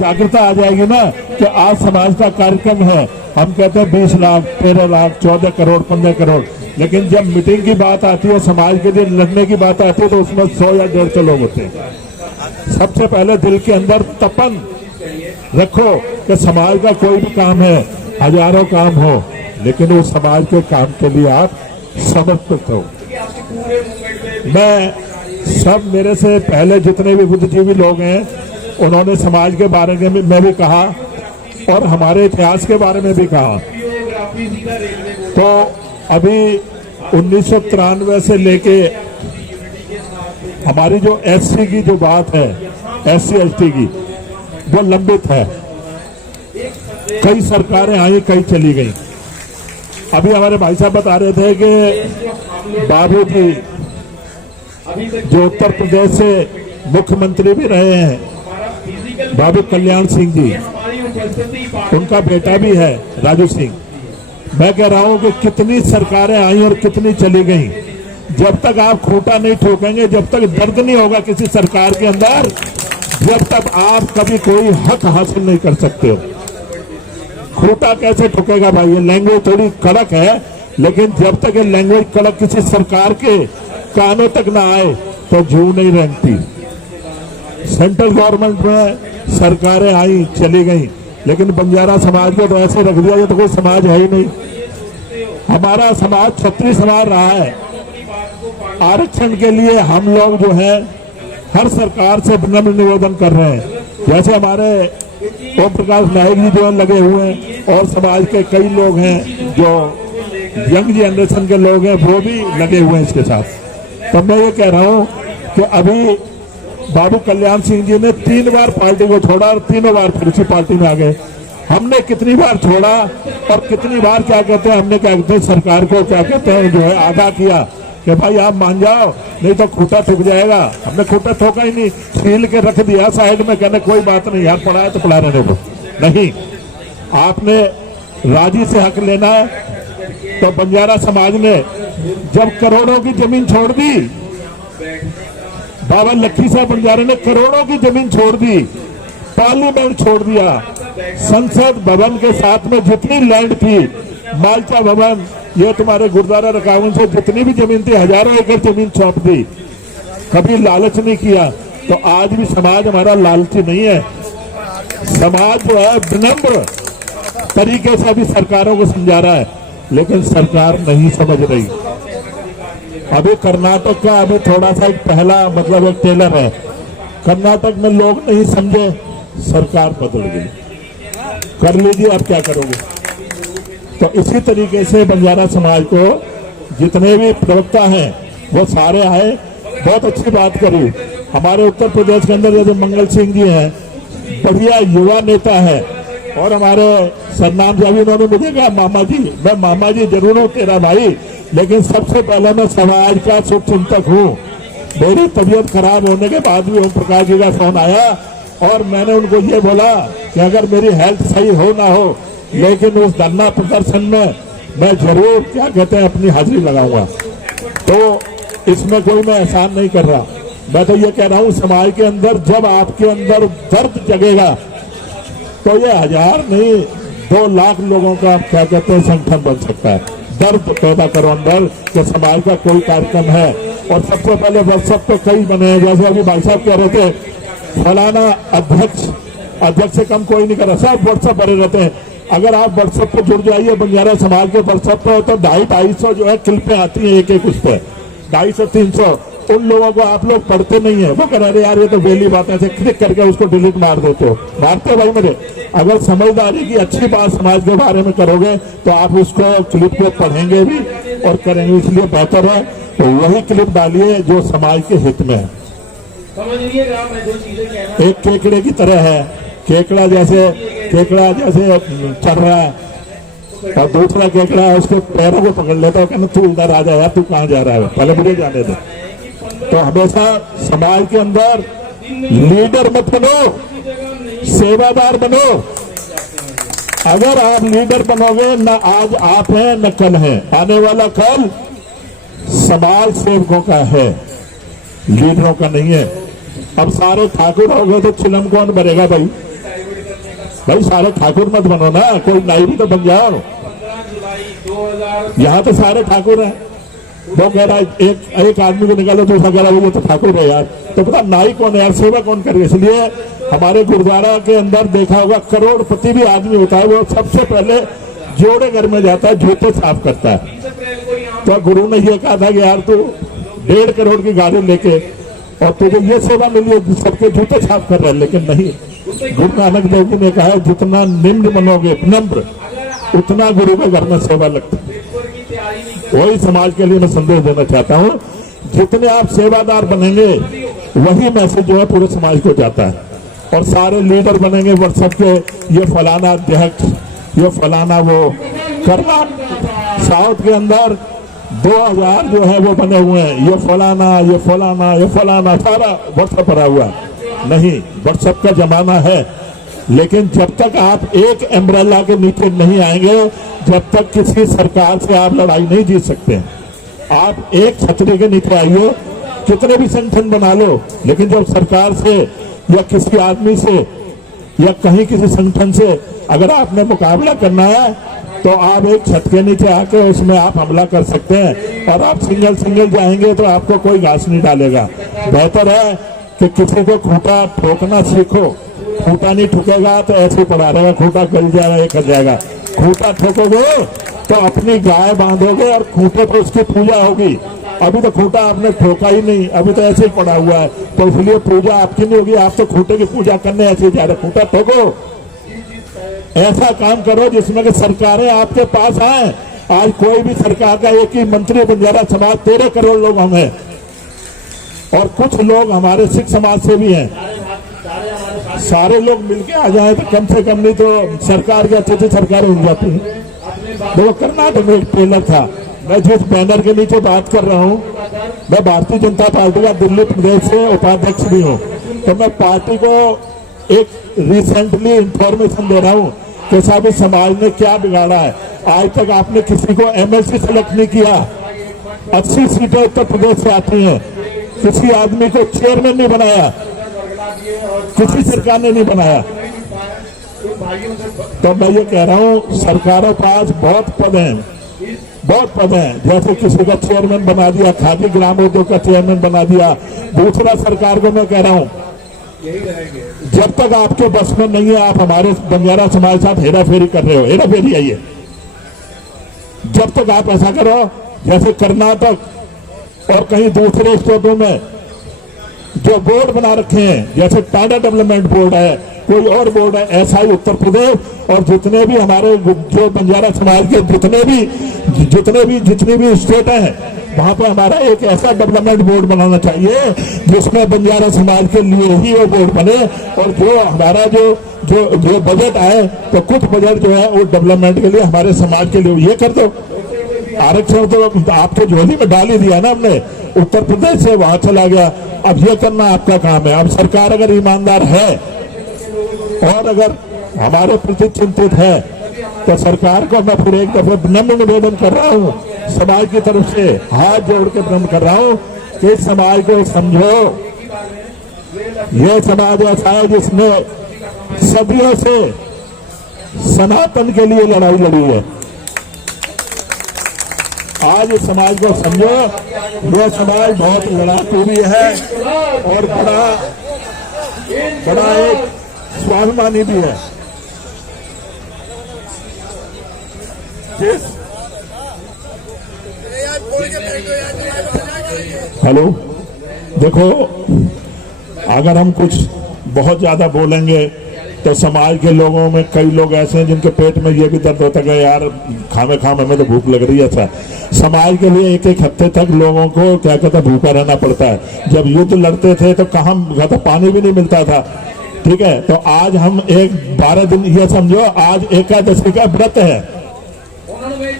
जागरूकता आ जाएगी ना कि आज समाज का कार्यक्रम है, हम कहते हैं 20 लाख 13 लाख 14 करोड़ 15 करोड़, लेकिन जब मीटिंग की बात आती है, समाज के लिए लड़ने की बात आती है, तो उसमें 100 या 150 लोग होते हैं। सबसे पहले दिल के अंदर तपन रखो कि समाज का कोई भी काम है, हजारों काम हो, लेकिन उस समाज के काम के लिए आप समर्पित हो। मैं सब मेरे से पहले जितने भी बुद्धिजीवी लोग हैं, उन्होंने समाज के बारे में भी कहा और हमारे इतिहास के बारे में भी कहा। तो अभी 1993 से लेके हमारी जो एससी की जो बात है, एससी एसटी की, वो लंबित है। कई सरकारें आई, कई चली गई। अभी हमारे भाई साहब बता रहे थे कि बाबू जी जो उत्तर प्रदेश से मुख्यमंत्री भी रहे हैं, बाबू कल्याण सिंह जी, उनका बेटा भी है राजू सिंह। मैं कह रहा हूं कि कितनी सरकारें आई और कितनी चली गई, जब तक आप खूंटा नहीं ठोकेंगे, जब तक दर्द नहीं होगा किसी सरकार के अंदर, जब तक आप कभी कोई हक हासिल नहीं कर सकते हो। खूंटा कैसे ठोकेगा भाई? ये लैंग्वेज थोड़ी कड़क है, लेकिन जब तक ये लैंग्वेज कड़क किसी सरकार के कानों तक ना आए तो जू नहीं रेंगती। सेंट्रल गवर्नमेंट में सरकारें आई चली गई, लेकिन बंजारा समाज को तो ऐसे रख दिया, ये तो कोई समाज है ही नहीं। हमारा समाज क्षत्रिय समाज रहा है। आरक्षण के लिए हम लोग जो है हर सरकार से विनम्र निवेदन कर रहे हैं। जैसे हमारे ओम प्रकाश नायक जी जो लगे हुए हैं, और समाज के कई लोग हैं जो यंग जनरेशन के लोग हैं, वो भी लगे हुए हैं इसके साथ। तो मैं ये कह रहा हूं कि अभी बाबू कल्याण सिंह जी ने 3 बार पार्टी को छोड़ा और तीनों बार फिर उसी पार्टी में आ गए। हमने कितनी बार छोड़ा और कितनी बार क्या कहते हैं, हमने क्या कहते हैं, सरकार को क्या कहते हैं, जो है आगाह किया कि भाई आप मान जाओ, नहीं तो खूंटा ठुक जाएगा। हमने खूंटा ठोका ही नहीं, छील के रख दिया साइड में, कहने कोई बात नहीं यार, पड़ा है तो पड़ा रहने दो। नहीं, आपने राजी से हक लेना है। तो बंजारा समाज ने जब करोड़ों की जमीन छोड़ दी, बाबा लखी साहब बंजारे ने करोड़ों की जमीन छोड़ दी, पार्लियामेंट छोड़ दिया, संसद भवन के साथ में जितनी लैंड थी, मालचा भवन, ये तुम्हारे गुरुद्वारा रकावन से जितनी भी जमीन थी, हजारों एकड़ जमीन सौंप दी। कभी लालच नहीं किया। तो आज भी समाज हमारा लालची नहीं है। समाज जो है विनम्र तरीके से अभी सरकारों को समझा रहा है, लेकिन सरकार नहीं समझ रही। अभी कर्नाटक का अभी थोड़ा सा पहला मतलब एक टेलर है, कर्नाटक में लोग नहीं समझे, सरकार बदल गई। कर लीजिए, अब क्या करोगे? तो इसी तरीके से बंजारा समाज को जितने भी प्रवक्ता हैं वो सारे आए, बहुत अच्छी बात करी। हमारे उत्तर प्रदेश के अंदर जैसे मंगल सिंह जी हैं, बढ़िया युवा नेता है, और हमारे सरनाम जी अभी उन्होंने मुझे कहा मामा जी, मैं मामा जी जरूर हूँ तेरा भाई, लेकिन सबसे पहले मैं समाज का शुभ चिंतक हूँ। मेरी तबीयत खराब होने के बाद भी ओम प्रकाश जी का फोन आया और मैंने उनको ये बोला कि अगर मेरी हेल्थ सही हो ना हो, लेकिन उस धरना प्रदर्शन में मैं जरूर क्या कहते हैं अपनी हाजिरी लगाऊंगा। तो इसमें कोई मैं एहसान नहीं कर रहा, मैं तो ये कह रहा हूँ समाज के अंदर जब आपके अंदर दर्द जगेगा तो ये 1000 नहीं 2 लाख लोगों का क्या कहते हैं संगठन बन सकता है। दर्द पैदा करो अंदर कि समाज का कोई कार्यक्रम है। और सबसे पहले व्हाट्सएप पे कई बने हैं, जैसे अभी भाई साहब कह रहे थे फलाना अध्यक्ष से कम कोई नहीं कर रहा, सब व्हाट्सएप भरे रहते हैं। अगर आप व्हाट्सएप पे जुड़ जाइए बंजारा समाज के व्हाट्सएप पे, तो 250-250 जो है क्लिपें आती हैं एक उस पर 250-300। उन लोगों को आप लोग पढ़ते नहीं है, वो कह रहे यार ये तो बेली बात है, ऐसे क्लिक करके उसको डिलीट मार देते हो। मारते भाई मेरे, अगर समझदारी की अच्छी बात समाज के बारे में करोगे तो आप उसको क्लिप को पढ़ेंगे भी और करेंगे, इसलिए बेहतर है तो वही क्लिप डालिए जो समाज के हित में है। एक केकड़े की तरह है, केकड़ा जैसे चढ़ रहा है और दूसरा केकड़ा है उसके पैरों को पकड़ लेता है, कहना तू उधर आ जा यार, तू कहाँ जा रहा है, पहले मुझे जाने दे। तो हमेशा समाज के अंदर लीडर मत बनो, सेवादार बनो। अगर आप लीडर बनोगे, न आज आप हैं न कल है, आने वाला कल समाज सेवकों का है, लीडरों का नहीं है। अब सारे ठाकुर हो गए तो चिलम कौन भरेगा भाई? भाई सारे ठाकुर मत बनो ना, कोई नाई भी तो बन जाओ। 15 जुलाई 2000 यहाँ तो सारे ठाकुर हैं। वो कह रहा है एक आदमी को निकालो, दूसरा कह रहा है ये तो ठाकुर है यार। तो पता नाई कौन है यार, सेवा कौन करे। इसलिए हमारे गुरुद्वारा के अंदर देखा होगा, करोड़पति भी आदमी होता है, वो सबसे पहले जोड़े घर में जाता है, जूते साफ करता है। 20 अप्रैल को यहाँ तो गुरु ने ये कहा था कि यार तू 1.5 करोड़ की गाड़ी लेके और तुझे ये सेवा मिली है, सबके जूते साफ कर रहे हैं, लेकिन नहीं। गुरु नानक देव जी ने कहा जितना निम्न बनोगे, नम्र, उतना गुरु के घर में सेवा लगती है। पेपर की तैयारी नहीं कर वही समाज के लिए मैं संदेश देना चाहता हूँ, जितने आप सेवादार बनेंगे वही मैसेज जो है पूरे समाज को जाता है। और सारे लीडर बनेंगे व्हाट्सएप के, ये फलाना अध्यक्ष, ये फलाना वो करना। साउथ के अंदर 2000 जो है वो बने हुए हैं, ये फलाना ये फलाना ये फलाना, सारा व्हाट्सएप भरा हुआ है। नहीं, व्हाट्सएप का जमाना है, लेकिन जब तक आप एक एम्ब्रेला के नीचे नहीं आएंगे, जब तक किसी सरकार से आप लड़ाई नहीं जीत सकते। आप एक छतरी के नीचे आइए, कितने भी संगठन बना लो, लेकिन जब सरकार से या किसी आदमी से या कहीं किसी संगठन से अगर आपने मुकाबला करना है, तो आप एक छत के नीचे आके उसमें आप हमला कर सकते हैं। और आप सिंगल जाएंगे तो आपको कोई घास नहीं डालेगा। बेहतर है कि किसी को खूंटा ठोकना सीखो। खूंटा नहीं ठुकेगा तो ऐसे पड़ा रहेगा, खूंटा गल जाएगा, ये कर जाएगा। खूंटा ठोकोगे तो अपनी गाय बांधोगे और खूंटे पर उसकी पूजा होगी। अभी तो खूंटा आपने ठोका ही नहीं, अभी तो ऐसे ही पड़ा हुआ है, तो इसलिए पूजा आपकी नहीं होगी। आप तो खूंटे की पूजा करने ऐसे जा रहे। खूंटा ठोको, ऐसा काम करो जिसमें कि सरकारें आपके पास आए। आज कोई भी सरकार का एक ही मंत्री बंजारा समाज, 13 करोड़ लोग हम हैं, और कुछ लोग हमारे सिख समाज से भी हैं। सारे लोग मिलके आ जाए तो कम से कम, नहीं तो सरकार की अच्छी सरकारें हो जाती हैं। देखो कर्नाटक में एक टेलर था, मैं जिस बैनर के नीचे बात कर रहा हूँ, मैं भारतीय जनता पार्टी का दिल्ली प्रदेश से उपाध्यक्ष भी हूँ। तो मैं पार्टी को एक रिसेंटली इंफॉर्मेशन दे रहा हूँ कि साहब इस समाज ने क्या बिगाड़ा है। आज तक आपने किसी को एमएलसी सेलेक्ट नहीं किया। 80 सीटें उत्तर प्रदेश से आती हैं, किसी आदमी को चेयरमैन नहीं बनाया, किसी सरकार ने नहीं बनाया। तो मैं ये कह रहा हूँ, सरकारों के पास बहुत पद हैं, बहुत पद हैं। जैसे किसी का चेयरमैन बना दिया, खादी ग्राम उद्योग का चेयरमैन बना दिया। दूसरा, सरकार को मैं कह रहा हूँ, जब तक आपके बस में नहीं है, आप हमारे बंजारा समाज के साथ हेरा फेरी कर रहे हो, हेरा फेरी है ये। जब तक आप ऐसा करो, जैसे कर्नाटक और कहीं दूसरे स्टेटों में जो बोर्ड बना रखे हैं, जैसे टाटा डेवलपमेंट बोर्ड है, कोई और बोर्ड है, ऐसा ही उत्तर प्रदेश और जितने भी हमारे जो बंजारा समाज के जितनी भी स्टेट हैं, वहां पर हमारा एक ऐसा डेवलपमेंट बोर्ड बनाना चाहिए जिसमें बंजारा समाज के लिए ही वो बोर्ड बने। और जो हमारा जो बजट आए, तो कुछ बजट जो है वो डेवलपमेंट के लिए, हमारे समाज के लिए ये कर दो। आरक्षण तो आपके झोली में डाल ही दिया ना हमने, उत्तर प्रदेश से वहां चला गया। अब ये करना आपका काम है। अब सरकार अगर ईमानदार है और अगर हमारे प्रति चिंतित है, तो सरकार को मैं फिर एक दफा विनम्र निवेदन कर रहा हूँ, समाज की तरफ से हाथ जोड़ के विनम्र कर रहा हूँ कि इस समाज को समझो। ये समाज ऐसा है जिसने सदियों से सनातन के लिए लड़ाई लड़ी है। आज इस समाज को समझो। यह समाज बहुत लड़ाकू भी है और बड़ा एक स्वाभिमानी भी है। हेलो, देखो, अगर हम कुछ बहुत ज्यादा बोलेंगे तो समाज के लोगों में कई लोग ऐसे हैं जिनके पेट में ये भी दर्द होता है, यार खामे हमें तो भूख लग रही है। अच्छा, समाज के लिए एक एक हफ्ते तक लोगों को क्या कहता भूखा रहना पड़ता है। जब युद्ध लड़ते थे तो कहाँ कहता पानी भी नहीं मिलता था। ठीक है, तो आज हम एक 12 दिन, ये समझो आज एकादशी का व्रत है।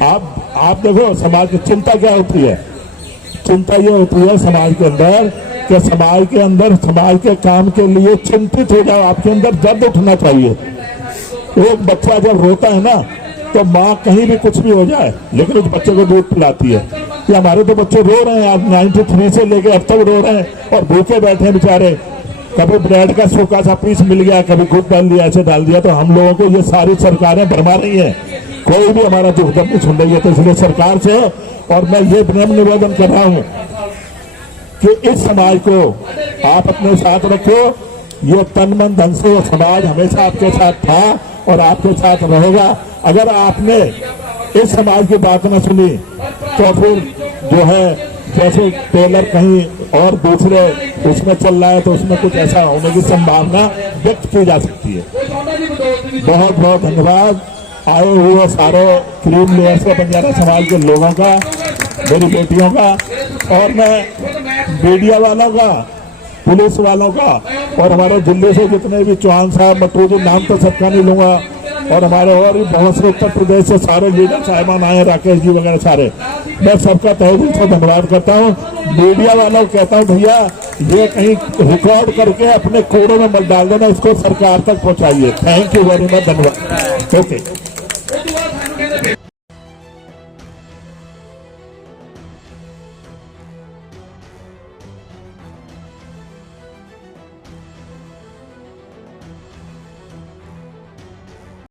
आप देखो समाज की चिंता क्या होती है। चिंता ये होती है समाज के अंदर कि समाज के अंदर समाज के काम के लिए चिंतित हो जाओ। आपके अंदर दर्द उठना चाहिए। एक बच्चा जब रोता है ना, तो माँ कहीं भी कुछ भी हो जाए लेकिन उस बच्चे को दूध पिलाती है। कि हमारे तो बच्चे रो रहे हैं, आज 93 से लेके अब तक रो रहे हैं और भूखे बैठे हैं बेचारे। कभी ब्रेड का सूखा सा पीस मिल गया, कभी गुड़ डाल दिया, ऐसे डाल दिया। तो हम लोगों को ये सारी सरकारें भरमा रही हैं, कोई भी हमारा दुख दर्द नहीं सुन रही है। तो इसलिए सरकार से और मैं ये विनम्र निवेदन कर रहा हूं कि इस समाज को आप अपने साथ रखो। ये तन मन धन से वो समाज हमेशा आपके साथ था और आपके साथ रहेगा। अगर आपने इस समाज की बात न सुनी तो फिर जो है, जैसे टेलर कहीं और दूसरे उसमें चल रहा है, तो उसमें कुछ ऐसा होने की संभावना व्यक्त की जा सकती है। बहुत बहुत धन्यवाद आए हुए सारे क्रीम लेयर्स का, बंजारा समाज के लोगों का, मेरी बेटियों का, और मैं मीडिया वालों का, पुलिस वालों का, और हमारे दिल्ली से जितने भी चौहान साहब, मटूरी, नाम तो सबका नहीं लूंगा, और हमारे और भी बहुत से उत्तर प्रदेश से सारे लीडर साहिबान आए, राकेश जी वगैरह सारे, मैं सबका तहे दिल से धन्यवाद करता हूँ। मीडिया वालों को कहता हूँ, भैया ये कहीं रिकॉर्ड करके अपने कोड़ों में मत डाल देना, इसको सरकार तक पहुँचाइए। थैंक यू वेरी मच, धन्यवाद। ओके।